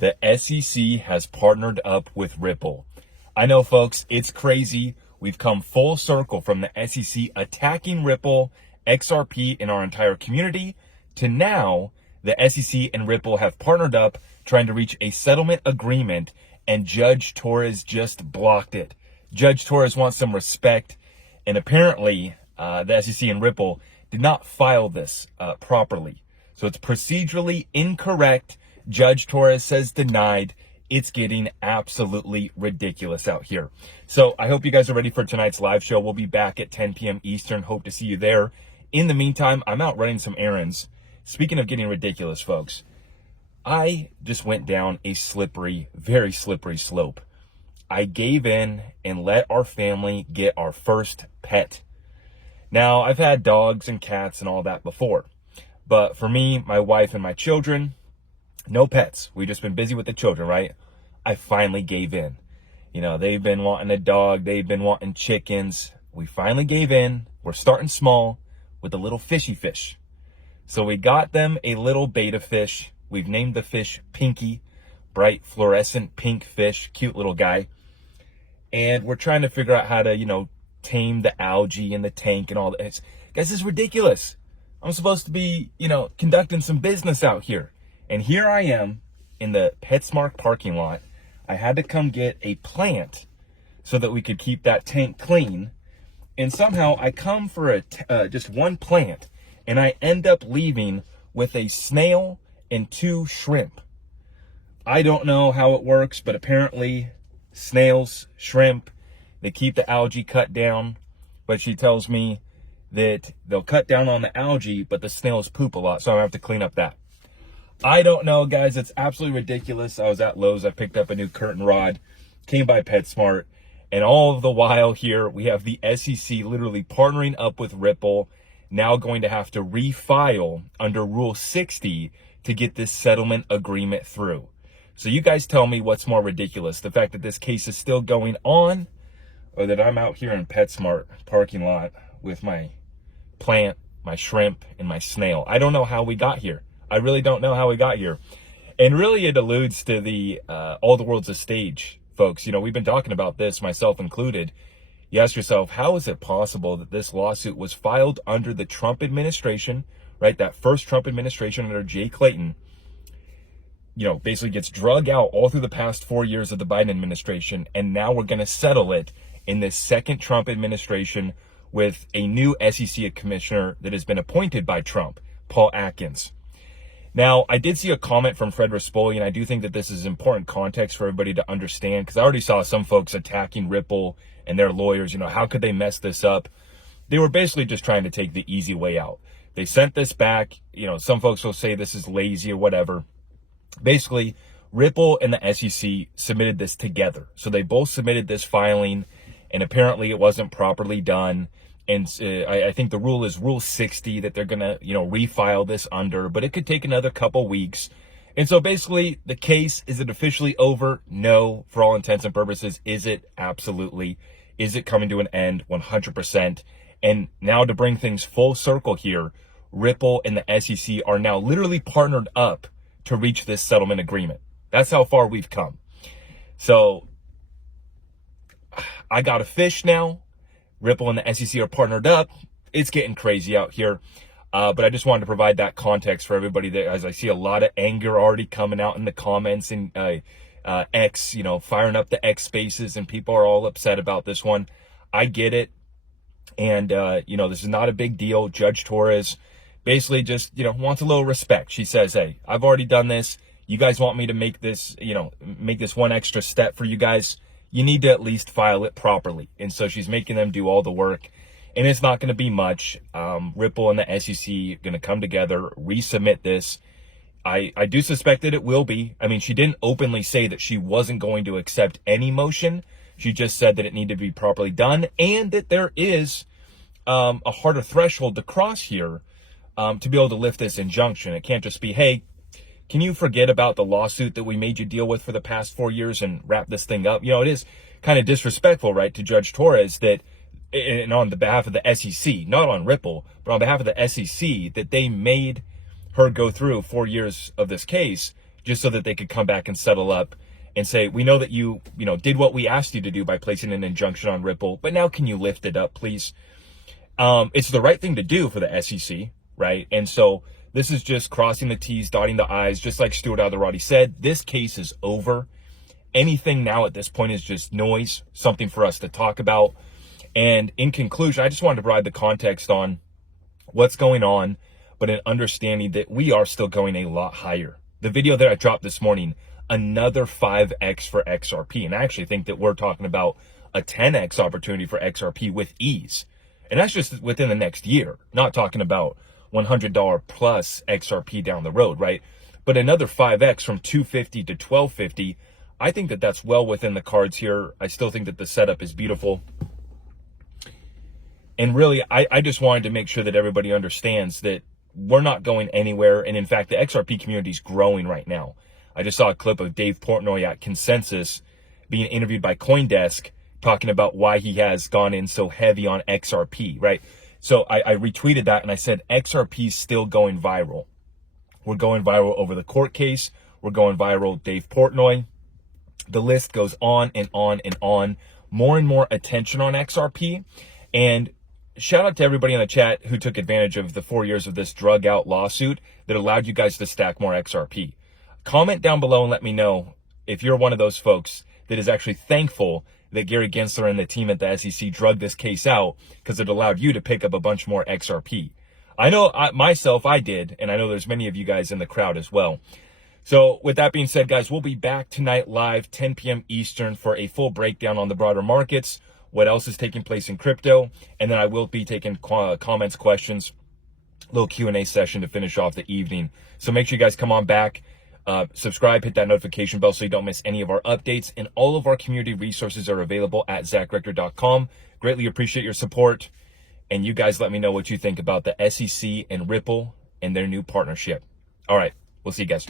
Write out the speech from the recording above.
The SEC has partnered up with Ripple. I know, folks, it's crazy. We've come full circle from the SEC attacking Ripple, XRP, and our entire community to now the SEC and Ripple have partnered up trying to reach a settlement agreement, and Judge Torres just blocked it. Judge Torres wants some respect, and apparently the SEC and Ripple did not file this properly. So it's procedurally incorrect. Judge Torres says denied. It's getting absolutely ridiculous out here. So I hope you guys are ready for tonight's live show. We'll be back at 10 p.m. Eastern. Hope to see you there. In the meantime, I'm out running some errands. Speaking of getting ridiculous, folks, I just went down a slippery, very slippery slope. I gave in and let our family get our first pet. Now, I've had dogs and cats and all that before. But for me, my wife, and my children, no pets. We've just been busy with the children, right? I finally gave in. You know, they've been wanting a dog. They've been wanting chickens. We finally gave in. We're starting small with a little fishy fish. So we got them a little betta fish. We've named the fish Pinky, bright fluorescent pink fish, cute little guy. And we're trying to figure out how to, tame the algae in the tank and all that. Guys, this is ridiculous. I'm supposed to be, conducting some business out here. And here I am in the PetSmart parking lot. I had to come get a plant so that we could keep that tank clean. And somehow I come for just one plant, and I end up leaving with a snail and 2 shrimp. I don't know how it works, but apparently snails, shrimp, they keep the algae cut down. But she tells me that they'll cut down on the algae, but the snails poop a lot, so I have to clean up that. I don't know, guys. It's absolutely ridiculous. I was at Lowe's. I picked up a new curtain rod, came by PetSmart, and all of the while here, we have the SEC literally partnering up with Ripple, now going to have to refile under Rule 60 to get this settlement agreement through. So you guys tell me what's more ridiculous, the fact that this case is still going on, or that I'm out here in PetSmart parking lot with my plant, my shrimp, and my snail. I don't know how we got here. I really don't know how we got here. And really it alludes to the all the world's a stage, folks. We've been talking about this, myself included. You ask yourself, how is it possible that this lawsuit was filed under the Trump administration, right? That first Trump administration under Jay Clayton, basically gets drug out all through the past 4 years of the Biden administration. And now we're going to settle it in this second Trump administration with a new SEC commissioner that has been appointed by Trump, Paul Atkins. Now, I did see a comment from Fred Rispoli, and I do think that this is important context for everybody to understand, because I already saw some folks attacking Ripple and their lawyers. How could they mess this up? They were basically just trying to take the easy way out. They sent this back. Some folks will say this is lazy or whatever. Basically, Ripple and the SEC submitted this together. So they both submitted this filing, and apparently it wasn't properly done. And I think the rule is Rule 60 that they're going to, refile this under, but it could take another couple weeks. And so basically the case, is it officially over? No, for all intents and purposes. Is it? Absolutely. Is it coming to an end? 100%. And now to bring things full circle here, Ripple and the SEC are now literally partnered up to reach this settlement agreement. That's how far we've come. So I got a fish now. Ripple and the SEC are partnered up. It's getting crazy out here. But I just wanted to provide that context for everybody, that as I see a lot of anger already coming out in the comments, and X, firing up the X spaces, and people are all upset about this one. I get it. And, this is not a big deal. Judge Torres basically just, wants a little respect. She says, hey, I've already done this. You guys want me to make this, make this one extra step for you guys. You need to at least file it properly. And so she's making them do all the work, and it's not going to be much. Ripple and the SEC are going to come together, resubmit this. I do suspect that it will be. I mean, she didn't openly say that she wasn't going to accept any motion. She just said that it needed to be properly done, and that there is a harder threshold to cross here to be able to lift this injunction. It can't just be, hey, can you forget about the lawsuit that we made you deal with for the past 4 years and wrap this thing up? It is kind of disrespectful, right, to Judge Torres that, and on the behalf of the SEC, not on Ripple, but on behalf of the SEC, that they made her go through 4 years of this case just so that they could come back and settle up and say, we know that you did what we asked you to do by placing an injunction on Ripple, but now can you lift it up, please? It's the right thing to do for the SEC, right? And so this is just crossing the T's, dotting the I's, just like Stuart Alderati said. This case is over. Anything now at this point is just noise, something for us to talk about. And in conclusion, I just wanted to provide the context on what's going on, but an understanding that we are still going a lot higher. The video that I dropped this morning, another 5x for XRP. And I actually think that we're talking about a 10x opportunity for XRP with ease. And that's just within the next year, not talking about $100 plus XRP down the road, right? But another 5x from 250 to 1250, I think that that's well within the cards here. I still think that the setup is beautiful. And really, I just wanted to make sure that everybody understands that we're not going anywhere. And in fact, the XRP community is growing right now. I just saw a clip of Dave Portnoy at Consensus being interviewed by CoinDesk, talking about why he has gone in so heavy on XRP, right? So I retweeted that and I said, XRP is still going viral. We're going viral over the court case. We're going viral, Dave Portnoy. The list goes on and on and on. More and more attention on XRP. And shout out to everybody in the chat who took advantage of the 4 years of this drug out lawsuit that allowed you guys to stack more XRP. Comment down below and let me know if you're one of those folks that is actually thankful that Gary Gensler and the team at the SEC drug this case out because it allowed you to pick up a bunch more XRP. I know I did, and I know there's many of you guys in the crowd as well. So with that being said, guys, we'll be back tonight live, 10 p.m. Eastern, for a full breakdown on the broader markets, what else is taking place in crypto, and then I will be taking comments, questions, little Q&A session to finish off the evening. So make sure you guys come on back. Subscribe, hit that notification bell so you don't miss any of our updates, and all of our community resources are available at zachrector.com. Greatly appreciate your support, and you guys let me know what you think about the SEC and Ripple and their new partnership. All right, we'll see you guys.